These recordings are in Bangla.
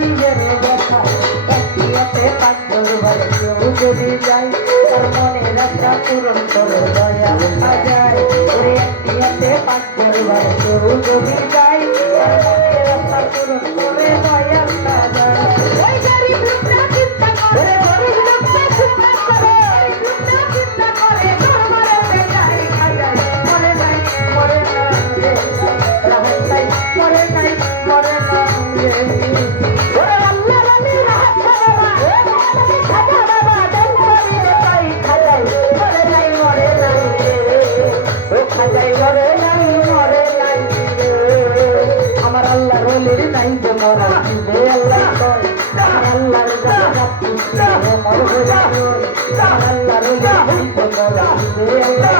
শরীরের ব্যথা, একটিয়াতে পাঁচ দরবার কেউ যদি যায়। তার মনের আশা পূরণ করে দয়া যায় ওরে একটিয়াতে পাঁচ দরবার কেউ যদি যায়। তার মনের আশা পূরণ করে দয়া যায় ওই গরিব ¡Gracias!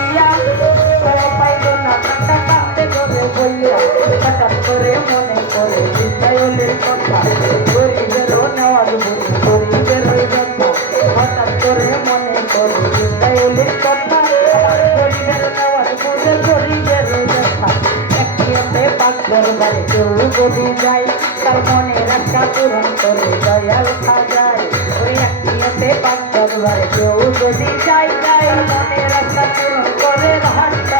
দরবারে কেউ যদি যায় তার মনে রাখা পূরণ করে দয়াল খাজায় ওই একটিয়াতে পাঁচ কেউ যদি যায় যায় মনে রাখা পূরণ করে রাহাতটা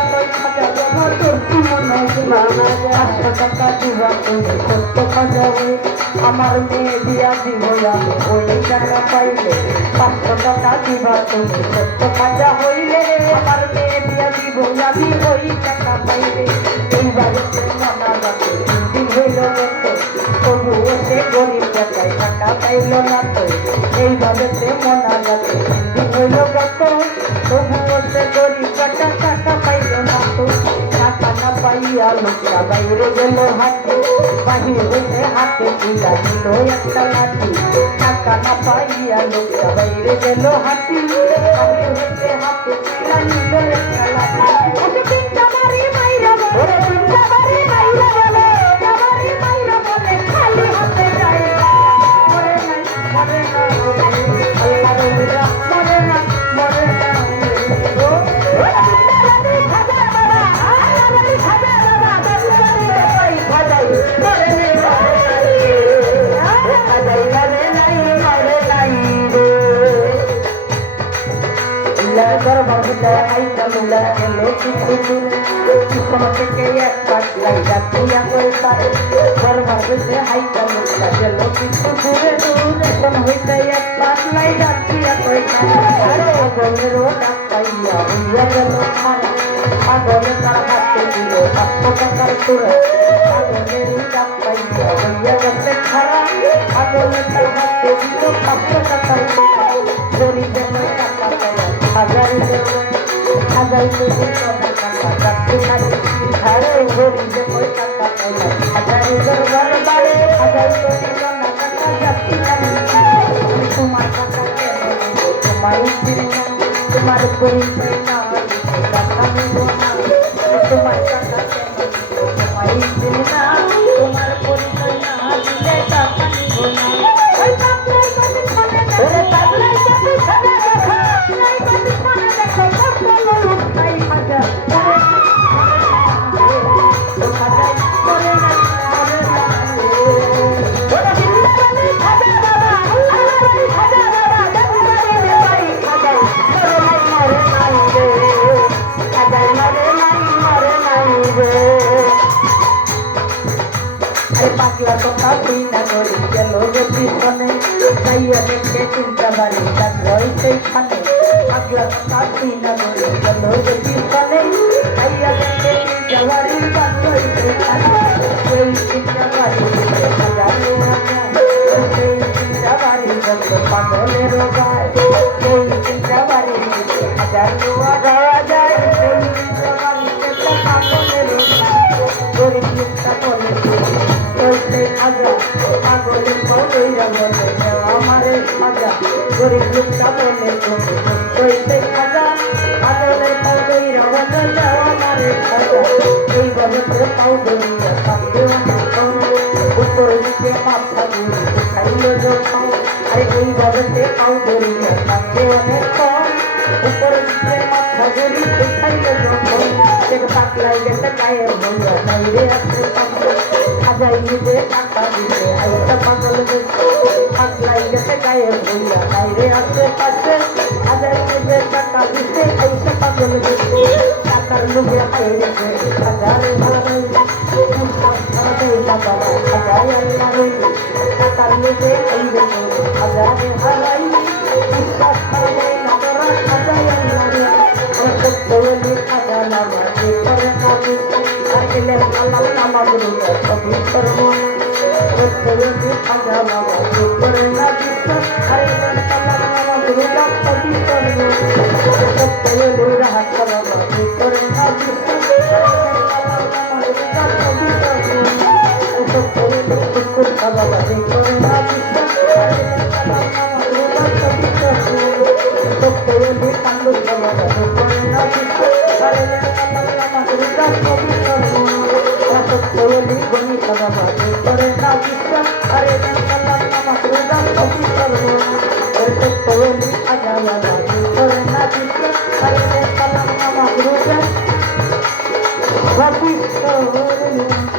আমার মেয়ে দিয়া দিব ওই টাকা পাইলে পাঁচশো টাকা দিবা তুমি সত্য খাজা হইলে আমার মেয়ে দিয়া দিব আমি ওই টাকা পাইলে এইবারে মনা যাতে দিন হইল তবুও সে গরিব টাকায় টাকা পাইল না তো এইভাবে সে মনা যাতে দিন হইল গেছে পাইয়া লোকটা বাইরে গেল হাতে বাহির হইতে হাতে তুলা দিল একটা লাঠি টাকা না পাইয়া লোকটা বাইরে গেল হাতি বাহির হইতে হাতে তুলা মুলা এলো দূরে পিছন থেকে এক কইতা দরবার হতে আইতা মুলা এলো কিছু দূরে দূরে পিছন হইতে এক লাইটা তুইয়া কইতা আরে গলের ডাক পাইয়া হইয়া গেল খারা পাগলে তার হাতে দিল পাঁচশো টাকার তুলে পাগলের ডাক পাইয়া হইয়া গেছে খারা পাগলে তার হাতে দিল পাঁচশো টাকার তুলে গরিবের টাকা হাজার হাজার টাকা হারে গরিবে কই টাকা পাইলা হাজার দরবার বাড়ে হাজার টাকা যাত্রী তোমার টাকা কেন তোমার তোমায় চিনি না তোমার পরিচয় না দিলে টাকা পাগলা কথা তুই না করি গেল যে পিছনে যাইয়া দেখে চিন্তা বাড়ি তার রয় সেইখানে পাগলা কথা তুই না করি গেল যে গরিব চিন্তা বলে চলতে খাজা পাগলের বলেরা বলে আমারে খাজা এই বছর পাও দরিয়া সামনে অনেক উপরে দিকে মাথা দিয়ে খাইল যখন আরে এই বছরে পাও দরিয়া সামনে অনেক উপরে দিকে মাথা দিয়ে খাইল যখন এক পাকলাই গেছে গায়ে হইয়া নাই রে আছে দিতে টাকা দিতে আইসা পাগল গেছে পাকলাই গেছে গায়ে হইয়া নাই রে আছে পাশে সাজাই দিতে টাকা দিতে আইসা পাগল টাকার লোভে গেছে হাজারে হাজারে হারাই টাকার লোভে আই গেছে হাজারে হারাই বিশ্বাস করে না তোরা হাজারে হারাই সত্যি খাজা করে নামি আখিলের আল্লাহ নামাজি সত্যি গণি খাজা নামাজি করে নামি আরে আল্লাহ নামাজি পবিত্র মন সত্যি খাজা নামাজি করে নামি আরে আল্লাহ নামাজি পবিত্র মন